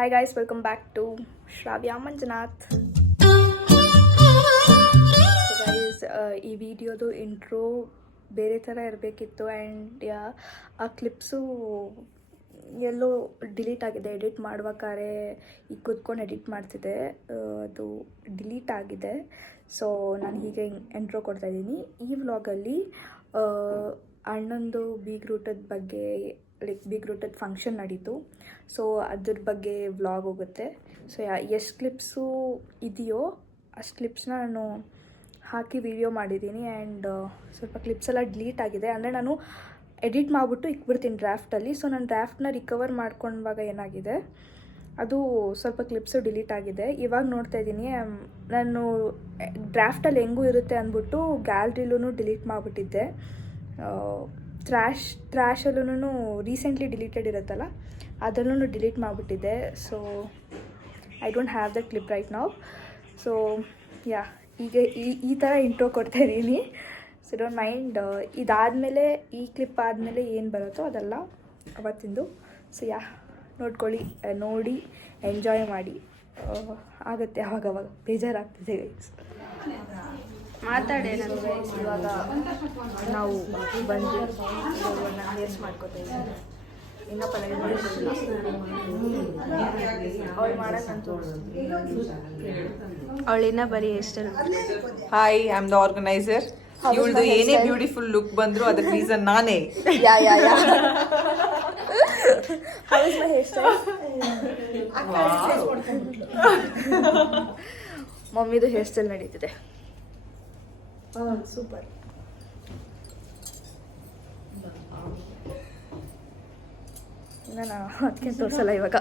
Hi guys, welcome back to Shravya Manjunath. Guys, ಈ ವಿಡಿಯೋದು intro ಬೇರೆ ಥರ ಇರಬೇಕಿತ್ತು ಆ್ಯಂಡ್ ಆ ಕ್ಲಿಪ್ಸು ಎಲ್ಲೋ ಡಿಲೀಟ್ ಆಗಿದೆ. ಎಡಿಟ್ ಮಾಡ್ಬೇಕಾದ್ರೆ ಈಗ ಕೂತ್ಕೊಂಡು ಎಡಿಟ್ ಮಾಡ್ತಿದ್ದೆ, ಅದು ಡಿಲೀಟ್ ಆಗಿದೆ. ಸೊ ನಾನು ಹೀಗೆ ಇಂಟ್ರೋ ಕೊಡ್ತಾಯಿದ್ದೀನಿ. ಈ ವ್ಲಾಗಲ್ಲಿ ಅಣ್ಣಂದು ಬೀಗ್ರೂಟದ ಬಗ್ಗೆ, ಲೈಕ್ ಬೀಗ್ರೂಟದ ಫಂಕ್ಷನ್ ನಡೀತು. ಸೊ ಅದ್ರ ಬಗ್ಗೆ ವ್ಲಾಗ್ ಹೋಗುತ್ತೆ. ಸೊ ಎಷ್ಟು ಕ್ಲಿಪ್ಸು ಇದೆಯೋ ಅಷ್ಟು ಕ್ಲಿಪ್ಸ್ನ ನಾನು ಹಾಕಿ ವಿಡಿಯೋ ಮಾಡಿದ್ದೀನಿ. ಆ್ಯಂಡ್ ಸ್ವಲ್ಪ ಕ್ಲಿಪ್ಸ್ ಎಲ್ಲ ಡಿಲೀಟ್ ಆಗಿದೆ. ಅಂದರೆ ನಾನು ಎಡಿಟ್ ಮಾಡಿಬಿಟ್ಟು ಇಕ್ಬಿಡ್ತೀನಿ ಡ್ರಾಫ್ಟಲ್ಲಿ. ಸೊ ನಾನು ಡ್ರಾಫ್ಟ್ನ ರಿಕವರ್ ಮಾಡ್ಕೊಂಡಾಗ ಏನಾಗಿದೆ, ಅದು ಸ್ವಲ್ಪ ಕ್ಲಿಪ್ಸು ಡಿಲೀಟ್ ಆಗಿದೆ. ಇವಾಗ ನೋಡ್ತಾ ಇದ್ದೀನಿ. ನಾನು ಡ್ರಾಫ್ಟಲ್ಲಿ ಹೆಂಗೂ ಇರುತ್ತೆ ಅಂದ್ಬಿಟ್ಟು ಗ್ಯಾಲ್ರಿಲೂ ಡಿಲೀಟ್ ಮಾಡಿಬಿಟ್ಟಿದ್ದೆ. ಟ್ರ್ಯಾಶಲ್ಲೂ ರೀಸೆಂಟ್ಲಿ ಡಿಲೀಟೆಡ್ ಇರುತ್ತಲ್ಲ, ಅದರಲ್ಲೂ ಡಿಲೀಟ್ ಮಾಡಿಬಿಟ್ಟಿದ್ದೆ. So I don't have that clip right now. So ಈಗ ಈ ಥರ ಇಂಟ್ರೋ ಕೊಡ್ತಾಯಿದ್ದೀನಿ. So don't mind. ಇದಾದಮೇಲೆ, ಈ ಕ್ಲಿಪ್ ಆದಮೇಲೆ ಏನು ಬರುತ್ತೋ ಅದೆಲ್ಲ ಅವತ್ತಿಂದು. ಸೊ ನೋಡ್ಕೊಳ್ಳಿ, ನೋಡಿ ಎಂಜಾಯ್ ಮಾಡಿ. ಆಗುತ್ತೆ ಆವಾಗವಾಗ, ಬೇಜಾರಾಗ್ತಿದೆ ಗೈಸ್. ಮಾತಾಡೇ ನಾನು ಗೈಸ್. ಇವಾಗ ನಾವು ಬಂದು ಹೇರ್ಸ್ ಮಾಡ್ಕೋತಾ ಇದ್ದೀನಿ. ಇನ್ನೂ ಪಲ್ಲವಿ ಮಾಡ್ಕೊತಿಲ್ಲ, ಅವಳು ಮಾಡೋಕ್ಕಂತೂ ಅವಳಿನ್ನ ಬರೀ ಎಷ್ಟೆಲ್ಲ. Hi, I am the organiser. ಇವಳ್ದು ಏನೇ ಬ್ಯೂಟಿಫುಲ್ ಲುಕ್ ಬಂದ್ರು ಅದಕ್ಕೆ ರೀಸನ್ ನಾನೇ. How is my hairstyle? ಮಮ್ಮಿದು ಹೇರ್ ಸ್ಟೈಲ್ ನಡೀತಿದೆ. ಸೂಪರ್. ನಾನು ಅದಕ್ಕೆ ತೋರಿಸಲ್ಲ, ಇವಾಗ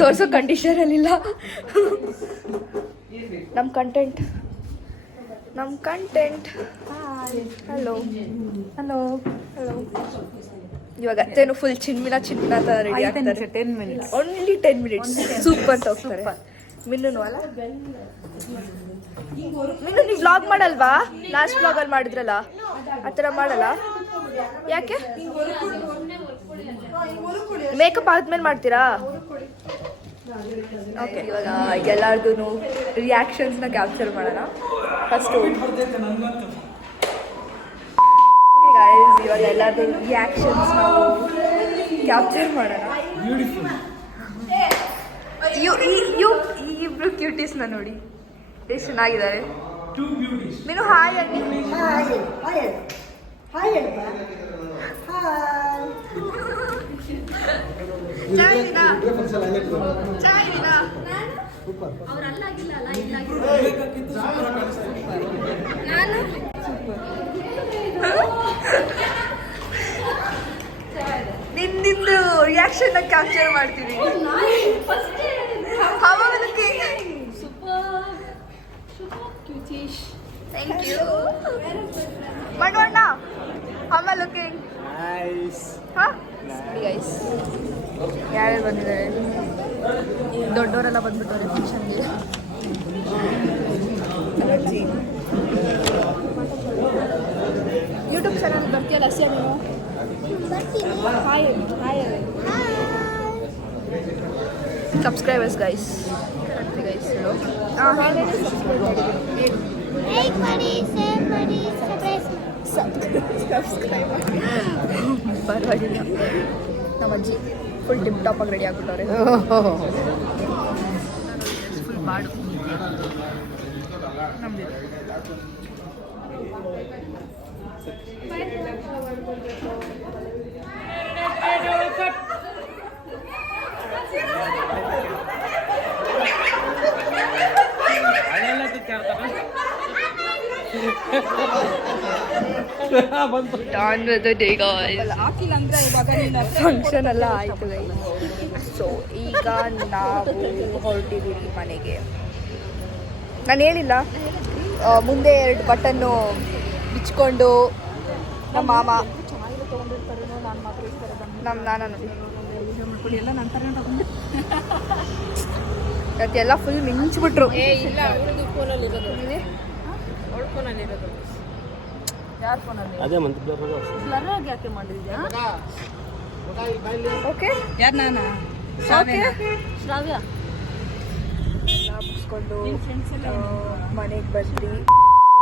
ತೋರಿಸೋ ಕಂಡೀಷನಲ್ಲಿಲ್ಲ. ನಮ್ಮ ಕಂಟೆಂಟ್ ಹಲೋ ಇವಾಗ ಅತ್ತೇನು ಫುಲ್ ಚಿನ್ಮಿನ ಥರ ರೆಡಿ ಆಗ್ತಾರೆ. 10 minutes. ಓನ್ಲಿ 10 minutes ಸೂಪರ್ ಅಂತ ಹೋಗ್ತಾರೆ. ಮಿನ್ನು ಅಲ್ಲ, ಮಿನ್ನು ನೀವು ವ್ಲಾಗ್ ಮಾಡಲ್ವಾ? ಲಾಸ್ಟ್ ವ್ಲಾಗಲ್ಲಿ ಮಾಡಿದ್ರಲ್ಲ, ಆ ಥರ ಮಾಡಲ್ಲ. ಯಾಕೆ? ಮೇಕಪ್ ಆದ್ಮೇಲೆ ಮಾಡ್ತೀರಾ? ಓಕೆ, ಇವಾಗ ಎಲ್ಲಾರ್ದು ರಿಯಾಕ್ಷನ್ಸ್ನ ಕ್ಯಾಪ್ಚರ್ ಮಾಡೋಣ. ಫಸ್ಟು ಇವಾಗ ಎಲ್ಲಾರ್ದು ರಿಯಾಕ್ಷನ್ಸ್ ನಾವು ಕ್ಯಾಪ್ಚರ್ ಮಾಡೋಣ. ಇಬ್ರು ಕ್ಯೂಟೀಸ್ನ ನೋಡಿ ಎಷ್ಟು ಚೆನ್ನಾಗಿದ್ದಾರೆ. ನೀನು ಹಾಯ್ ಅನ್ನಿ. ನಿಂದು ರಿಯಾಕ್ಷನ್ ಕ್ಯಾಪ್ಚರ್ ಮಾಡ್ತೀನಿ. Thank you. ಮಾಡೋಣ. ಹಮ್ಮ ಲುಕಿಂಗ್ ನೈಸ್. ಗೈಸ್, ಯಾರ್ಯಾರು ಬಂದಿದ್ದಾರೆ? ದೊಡ್ಡವರೆಲ್ಲ ಬಂದ್ಬಿಟ್ಟವ್ರೆ ಫಂಕ್ಷನ್ಗೆ. ಯೂಟ್ಯೂಬ್ ಚಾನಲ್ ಬರ್ತೀಯಲ್ಲ ಅಷ್ಟೇ ನೀನು? Hi subscribers guys. ಗೈಸ್ ಹೇಳು. ಸಬ್ಸ್ಕ್ರೈಬ್ ಪರವಾಗಿಲ್ಲ. ನಮ್ಮ ಅಜ್ಜಿ ಫುಲ್ ಟಿಪ್ ಟಾಪಾಗಿ ರೆಡಿ ಆಗ್ಬಿಟ್ಟವ್ರೆ. ಫುಲ್ ಬಾಡು ನಮ್ದು. ಫಂಕ್ಷನ್ ಎಲ್ಲ ಆಯಿತು ಗೈಸ್. ಸೊ ಈಗ ನಾವು ಹೊರಟಿದ್ದೀವಿ ಮನೆಗೆ. ನಾನು ಹೇಳಿಲ್ಲ, ಮುಂದೆ 2 ಬಟನ್ನು ಬಿಚ್ಕೊಂಡು ನಮ್ಮ ಮಾಮ ಎಲ್ಲ ಫುಲ್ ಮಿಂಚ್ಬಿಟ್ರು. ಯಾರ ಫೋನಲ್ಲಿ? ಅದೇ ಮಂತ್ ಬ್ಲರ್ ಆಗಿ ಯಾಕೆ ಮಾಡಿದ್ಯಾ? ಓಕೆ, ಯಾರು? ನಾನಾ? ಓಕೆ, ಶ್ರಾವ್ಯ. ಮಾಡಿಕೊಂಡು ಮನೆಗೆ ಬಂದ್ವಿ.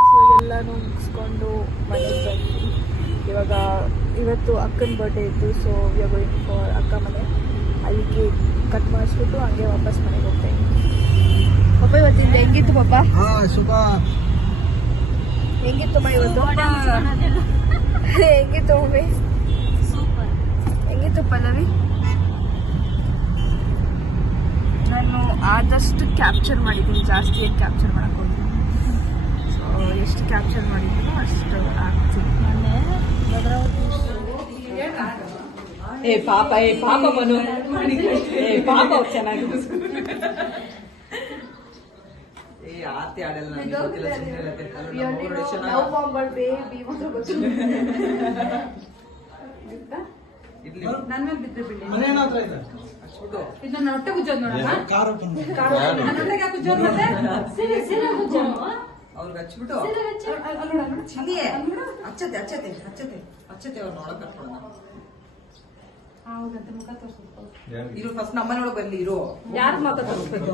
ಸೊ ಎಲ್ಲನೂ ಮುಗಿಸ್ಕೊಂಡು ಮನೆಗೆ ಬಂದ್ವಿ. ಇವಾಗ ಇವತ್ತು ಅಕ್ಕನ ಬರ್ಡೇ ಇತ್ತು. So we are going for ಅಕ್ಕ ಮನೆ. ಅಲ್ಲಿ ಕೇಕ್ ಕಟ್ ಮಾಡಿಸ್ಬಿಟ್ಟು ಹಂಗೆ ವಾಪಸ್ ಮನೆಗೆ ಹೋಗ್ತಾ ಇದ್ವಿ. ಪಪ್ಪ ಇವತ್ತಿಂದ ಹೆಂಗಿತ್ತು ಪಪ್ಪ? ಹೆಂಗಿತ್ತು ಇವತ್ತು? ಹೆಂಗಿತ್ತು ಮಮ್ಮಿ? ಹೆಂಗಿತ್ತು ಪಲ್ಲವಿ? ನಾನು ಆದಷ್ಟು ಕ್ಯಾಪ್ಚರ್ ಮಾಡಿದ್ದೀನಿ, ಜಾಸ್ತಿ ಏನು ಕ್ಯಾಪ್ಚರ್ ಮಾಡಕ್ಕೆ ಹೋಗ್ತೀನಿ. ಸೊ ಎಷ್ಟು ಕ್ಯಾಪ್ಚರ್ ಮಾಡಿದ್ದೀನೋ ಅಷ್ಟು ಆಗ್ತೀನಿ. ಏ ಪಾಪ ಮನು, ಏ ಪಾಪ ಚೆನ್ನಾಗಿದೆ. ಆರ್ತಿ ಆಡಲ್ಲ ನನ್ನ ಮೇಲೆ ಬಿದ್ದರೆ ಬಿಡಿ. ಇದನ್ನ ಹೊಟ್ಟೆ ಉಜ್ಜೋದು ನೋಡೋಣ. ನನ್ನ ಹೊಟ್ಟೆಗೆ ಯಾಕೆ ಉಜ್ಜೋದು ಮತ್ತೆ? ಅವ್ರಿಗೆ ಹಚ್ಬಿಟ್ಟು ಅಚ್ಚತೆ ಅವ್ರು ನೋಡಕ್ ಕರ್ಕೊಳ್ಳೋಣ. ಹೌದಂತೆ ಮುಖ ತೋರಿಸ್ಬೇಕು. ಇರು ಫಸ್ಟ್ ನಮ್ಮನೆಯೊಳಗೆ ಬರ್ಲಿ. ಇರು ಯಾರ ಮುಖ ತೋರಿಸ್ಬೇಕು?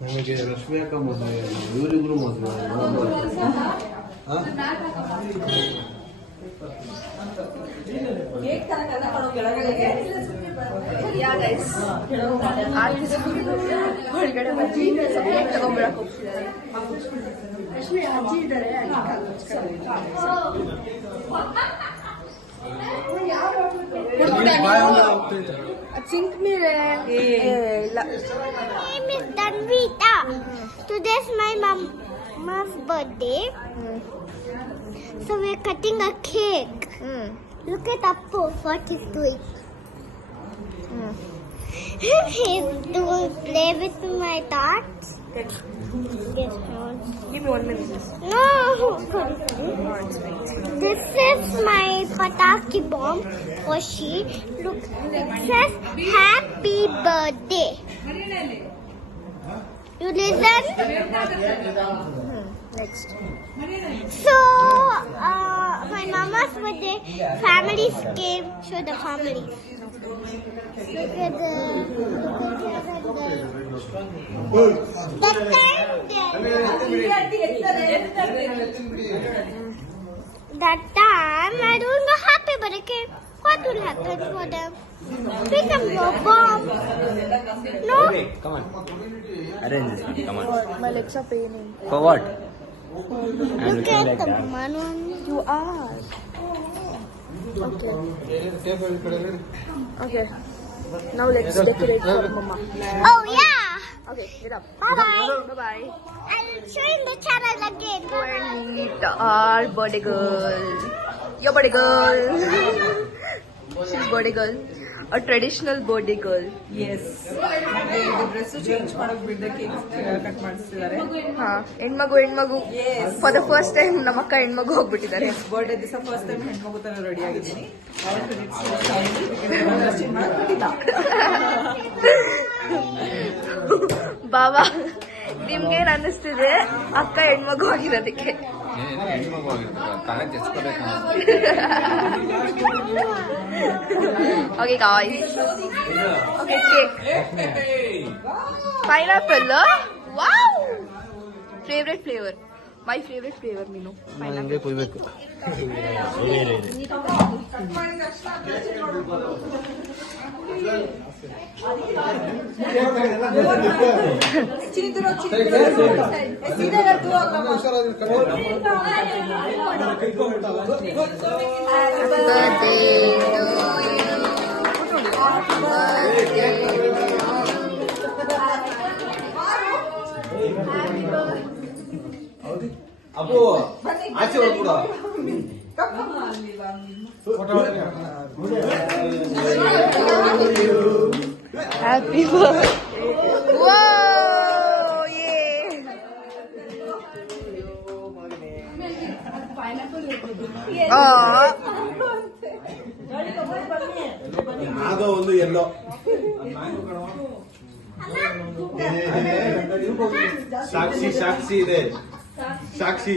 ನಮಗೆ ರಶ್ಮಿ ಅಕ್ಕ ಮದುವೆ, ಇವರಿಬ್ರು ಮದುವೆ. ಒಳಗಡೆ ಬಂದ್ವಿ. ಕೇಕ್ ತಗೊಂಡ್ಬಿಡಕ್ಕೆ ಹೋಗ್ತಿದ್ದಾರೆ. ರಶ್ಮಿ ಅಜ್ಜಿ ಇದ್ದಾರೆ. ಸಿಂಕ್ ಮೇಲೆ ಇಲ್ಲ. name is Tanvita. Today's my mom's birthday. So we're cutting a cake. Look at Appu, what he's doing. He's doing play with my thoughts. Yes, Give me 1 minute. no. This is my pataki bomb. Hoshi, look, it says happy birthday. You listen? Next. So, my mama's birthday, families came, show the families. Look at the, that time I don't know happy birthday came. What will happen for them? We can blow bomb. No? Come on. Arrange this one. Come on. My legs are paining. For what? Look at the Manu. You are. Okay. Okay. Now let's decorate for Mama. Oh yeah. Okay, get up. Bye bye. Bye bye. I'll show you the channel again. Go and meet our birthday girl. Your birthday girl. She's birthday girl. A traditional birthday girl. Yes dress change ಮಾಡಕ್ ಬಿಡ್ದೆ cake cut ಮಾಡಿಸ್ತಿದ್ದಾರೆ. ಹಾ, ಹೆಣ್ಮಗು. For the first time ನಮ್ಮ ಅಕ್ಕ ಹೆಣ್ಮಗು ಹೋಗ್ಬಿಟ್ಟಿದ್ದಾರೆ. Birthday ದಿವಸ first time ಹೆಣ್ಮಗು ತರ ರೆಡಿ ಆಗಿದ್ದೀನಿ. ಬಾಬಾ, ನಿಮ್ಗೇನ್ ಅನ್ನಿಸ್ತಿದೆ ಅಕ್ಕ ಹೆಣ್ಮಗು ಆಗಿರೋದಕ್ಕೆ? Okay guys. Okay, cake. Pineapple. Wow. Favorite flavor. My favorite flavor, Minu. ಹಂಗೆ ಕುಯ್ಬೇಕು. ಅಪ್ಪು ಆಚೆ ಹೋಗ್ಬಿಡ. Happy birthday. Whoa! Yeah. ಅದು ಒಂದು ಎಲ್ಲೋ ಸಾಕ್ಷಿ ಇದೆ. ಸಾಕ್ಷಿ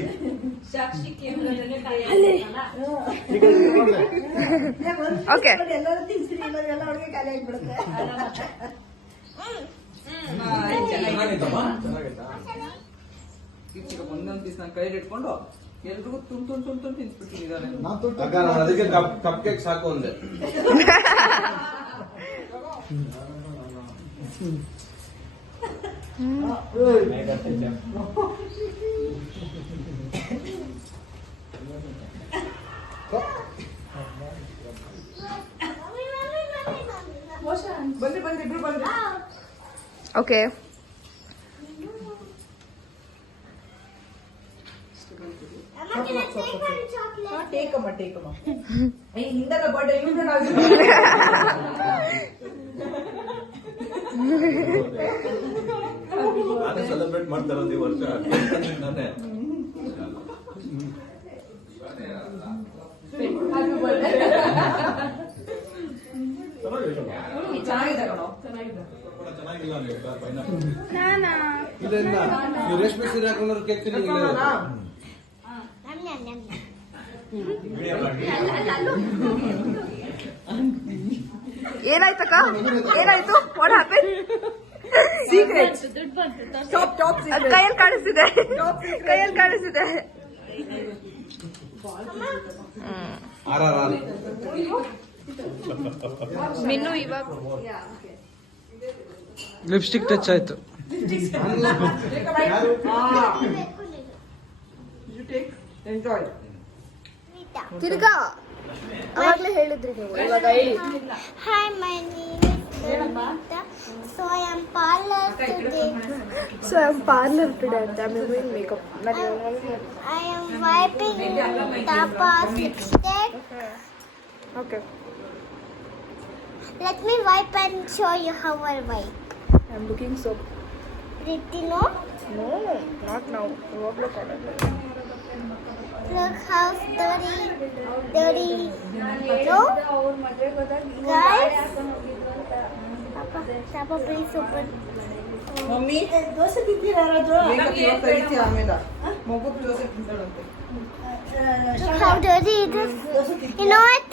ಓಕೆ ಒಂದೊಂದು ಪೀಸ್ ನಾನು ಕೈಲಿ ಇಟ್ಕೊಂಡು ಎಲ್ರಿಗೂ ತುಂಡು ತಿನ್ಸ್ಬಿಟ್ಟಿದ್ದಾರೆ. ಅದಕ್ಕೆ ಕಪ್ ಕೇಕ್ ಸಾಕು ಒಂದೇ. ಬಂದ್ರಿ ಇಬ್ರು ಬಂದ್ರಿ. Okay Mama, can I take one chocolate? ಟೇಕಮ್ಮ ಹಿಂದೆಲ್ಲ ಬರ್ಡೇ ನಾನೇ ಸೆಲೆಬ್ರೇಟ್ ಮಾಡ್ತಾ ಇರೋದು ಈ ವರ್ಷ. ನಾನೇ ಚೆನ್ನಾಗಿದೆ ಕಣೋ. ಚೆನ್ನಾಗಿಲ್ಲ ನೀವು ರೇಷ್ಮೆ ಸೀರೆ ಹಾಕೊಂಡ್ರೆ ಕೇಕ್ ತಿನ್ನಂಗಿಲ್ಲ. Yum, yum, yum. ಏನಾಯ್ತಕ್ಕ ಏನಾಯ್ತು ವಾಟ್ ಹ್ಯಾಪನ್ ಸೀಕ್ರೆಟ್ ಕೈಯಲ್ಲಿ ಕಾಣಿಸ್ತಿದೆ ಕೈಯಲ್ಲಿ ಕಾಣಿಸ್ತಿದೆ ಮಿನ್ನು ಇವಾಗ ಲಿಪ್ಸ್ಟಿಕ್ ಟಚ್ ಆಯ್ತು. ಎಂಜಾಯ್. Rita. ತಿರ್ಗಾ ಅವಾಗ್ಲೇ ಹೇಳಿದ್ರಿ ನೀವು ಇವಾಗ ಹೇಳಿ Hi, my name is Rita. So I am parlor today. So I am parlour today ಅಂತ I am doing makeup I am wiping Tapa's lipstick. Okay Let me wipe and show you how I wipe. I am looking so Pretty, no? No not now ಇವಾಗಲೂ ಕಾಣಲ್ಲ Look how dirty. No? Guys? Papa, please open. Mummy makeup ಇವಾಗ ತೆಗಿತೀಯ ಆಮೇಲೆ ಮಗು dosa ತಿಂತಾಳಂತೆ. Look how dirty it is. You know what?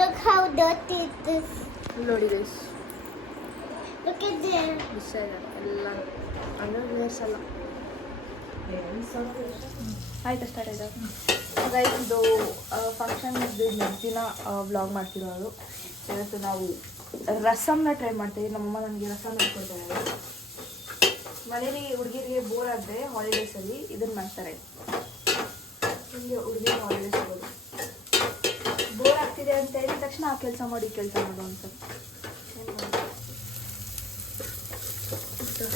Look how dirty it is. ನೋಡಿ guys Look at there. Miss ಎಲ್ಲ ಅಂದರೆ wares ಅಲ್ಲ ಆಯ್ತಾ ಸ್ಟಾರ್ಟ್ ಆಯ್ತಾ ಗೈಸ್ ಇದು ಫಂಕ್ಷನ್ ದಿನ ವ್ಲಾಗ್ ಮಾಡ್ತಿರೋದು. ಇವತ್ತು ನಾವು ರಸಮ್ನ ಟ್ರೈ ಮಾಡ್ತೀವಿ. ನಮ್ಮಮ್ಮ ನನಗೆ ರಸಮ್ ಹೇಳ್ಕೊಡ್ತಾರೆ. ಮನೇಲಿ ಹುಡುಗಿರಿಗೆ ಬೋರ್ ಆದರೆ ಹಾಲಿಡೇಸಲ್ಲಿ ಇದನ್ನು ಮಾಡ್ತಾರೆ. ಹಿಂಗೆ ಹುಡುಗಿರಿಗೆ ಹಾಲಿಡೇಸ್ ಆಗೋದು ಬೋರ್ ಆಗ್ತಿದೆ ಅಂತ ಹೇಳಿದ ತಕ್ಷಣ ಆ ಕೆಲಸ ಮಾಡು ಈ ಕೆಲಸ ಮಾಡು ಅಂತ.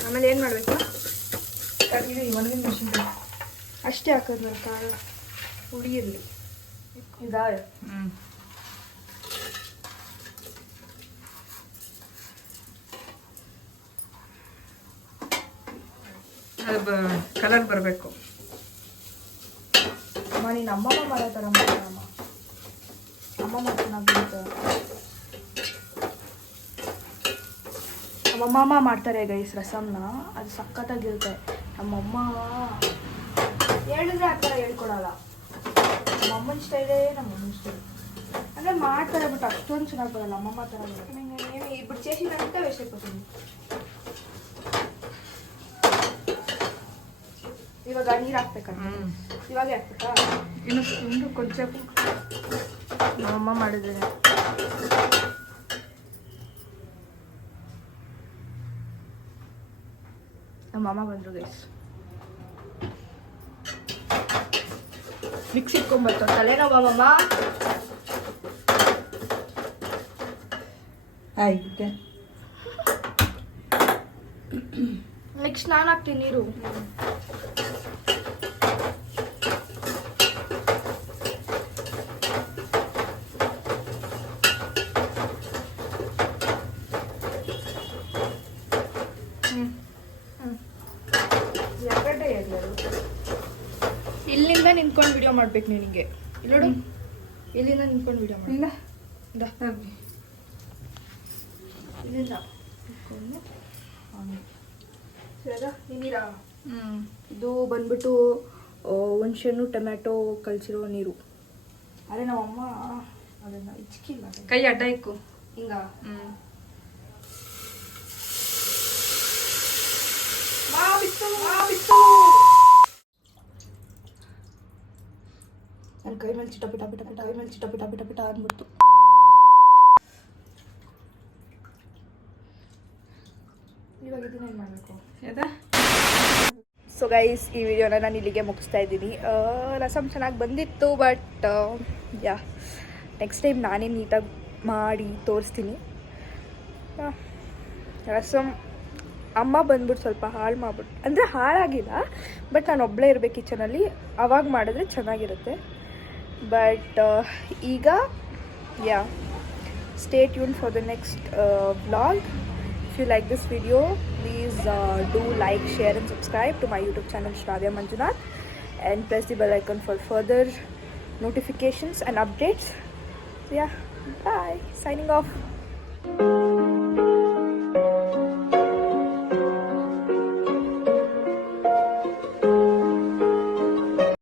ಆಮೇಲೆ ಏನು ಮಾಡಬೇಕು ಇದು ಒಣಗಿನ ಮೆಣಸಿನ ಅಷ್ಟೇ ಹಾಕೋದು ನನ್ನ ಖಾರ ಹುಡಿಯಿರಲಿ ಇದಾವೆ. ಅದು ಕಲರ್ ಬರಬೇಕು. ಅಮ್ಮ ನೀನು ಅಮ್ಮಮ್ಮ ಮಾಡೋ ಥರ ಮಾಡ್ತಾರಮ್ಮ. ಅಮ್ಮಮ್ಮ ಚೆನ್ನಾಗಿರುತ್ತೆ. ನಮ್ಮಮ್ಮ ಮಾಡ್ತಾರೆ ಗೈಸ್ ರಸಮ್ನ. ಅದು ಸಖತ್ತಾಗಿರುತ್ತೆ. ನಮ್ಮಮ್ಮ ಹೇಳಿದ್ರೆ ಆ ಥರ ಹೇಳ್ಕೊಡಲ್ಲ. ನಮ್ಮಮ್ಮನ ಸ್ಟೈಲೇ ನಮ್ಮಮ್ಮನ ಸ್ಟೈಲ್ ಅಂದರೆ ಮಾಡ್ತಾರೆ ಬಟ್ ಅಷ್ಟೊಂದು ಚೆನ್ನಾಗಿ ಬರಲ್ಲ. ಅಮ್ಮಮ್ಮ ಥರ ಬರುತ್ತೆ. నేను ఇప్పుడు చేసినంత వేస్ట్ అయిపోతుంది. ಇವಾಗ ನೀರು ಹಾಕ್ಬೇಕಂತ ಇವಾಗ ಹಾಕ್ಬೇಕಾ? ಇನ್ನು ಕೊಂಚ ನಮ್ಮಮ್ಮ ಮಾಡಿದ್ರೆ ನಮ್ಮಮ್ಮ ಬಂದರು ಗೈಸ್. ಮಿಕ್ಸ್ ಇಟ್ಕೊಂಡ್ಬರ್ತಾವ ತಲೆನೋವಮ್ಮ. ಆಯ್ತು ನೆಕ್ಸ್ಟ್ ನಾನು ಹಾಕ್ತೀನಿ ನೀರು. ಇಲ್ಲಿಂದ ನಿಂತ್ಕೊಂಡು ವಿಡಿಯೋ ಮಾಡ್ಬೇಕು ನಿನಗೆ. ಇಲ್ಲೋಡು ಇಲ್ಲಿಂದ ನಿಂತ್ಕೊಂಡು ವಿಡಿಯೋ ಮಾಡಿ. ಇಲ್ಲಿಂದ ಇಟ್ಕೊಂಡು ಇವಾಗ ನೀರಾ ಇದು ಬಂದ್ಬಿಟ್ಟು ಹುಣಸೆಹಣ್ಣು ಟೊಮ್ಯಾಟೊ ಕಲಸಿರೋ ನೀರು. ಅರೆ ನಮ್ಮಮ್ಮ ಅದನ್ನ ಇಚ್ಕಿಲ್ಲ. ಕೈ ಅಡ್ಡ ಇಕ್ಕು. ಹಿಂಗ ನನ್ನ ಕೈ ಮೇಲೆ ಚಿಟ ಪಿಟ ಪಿಟ ಪಿಟ ಕೈ ಮೇಲೆ ಚಿಟ ಪಿಟ ಪಿಟ ಪಿಟ ಅಂದ್ಬಿಡ್ತು. ಇವಾಗ ಇದನ್ನೇನು ಮಾಡಬೇಕು? ಆಯ್ತಾ? ಸೊ ಗೈಸ್, ಈ ವಿಡಿಯೋನ ನಾನು ಇಲ್ಲಿಗೆ ಮುಗಿಸ್ತಾ ಇದ್ದೀನಿ. ರಸಮ್ ಚೆನ್ನಾಗಿ ಬಂದಿತ್ತು, ಬಟ್ ಯಾ ನೆಕ್ಸ್ಟ್ ಟೈಮ್ ನಾನೇ ನೀಟಾಗಿ ಮಾಡಿ ತೋರಿಸ್ತೀನಿ. ರಸಮ್ ಅಮ್ಮ ಬಂದ್ಬಿಟ್ಟು ಸ್ವಲ್ಪ ಹಾಳು ಮಾಡ್ಬಿಟ್ಟು, ಅಂದರೆ ಹಾಳಾಗಿಲ್ಲ, ಬಟ್ ನಾನು ಒಬ್ಬಳೇ ಇರಬೇಕು ಕಿಚನಲ್ಲಿ, ಅವಾಗ ಮಾಡಿದ್ರೆ ಚೆನ್ನಾಗಿರುತ್ತೆ. ಬಟ್ ಈಗ yeah stay tune for the next vlog. If you like this video, please do like, share and subscribe to my YouTube channel Shravya Manjunath, and press the bell icon for further notifications and updates. So yeah, bye. Signing off.